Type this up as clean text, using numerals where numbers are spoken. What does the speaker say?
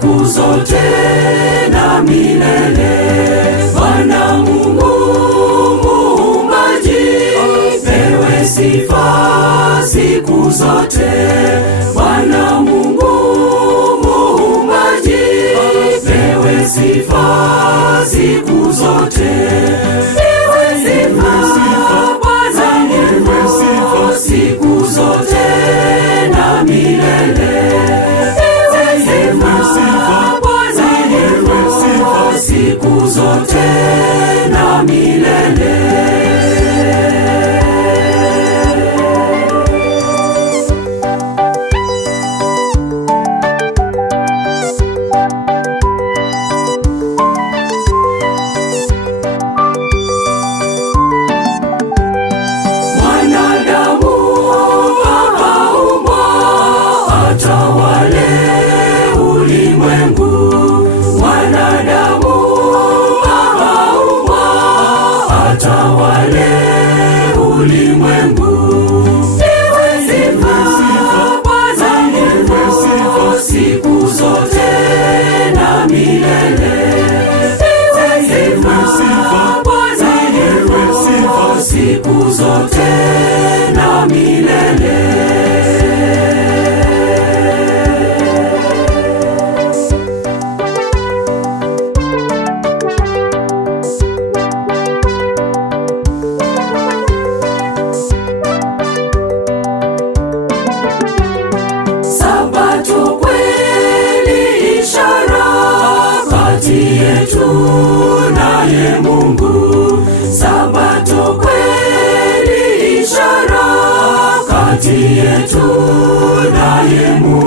siku zote na milele. Bwana Mungu Muumbaji, pewe sifa siku zote. Bwana Mungu Muumbaji, pewe sifa siku zote. Pewe sifa Bwana Mungu siku zote na milele. Pewe sifa Bwana Mungu siku zote na milele. Siku zote na milele. Sabato kweli ishara kati yetu naye Mungu. Sabato kweli ishara kati yetu naye Mungu.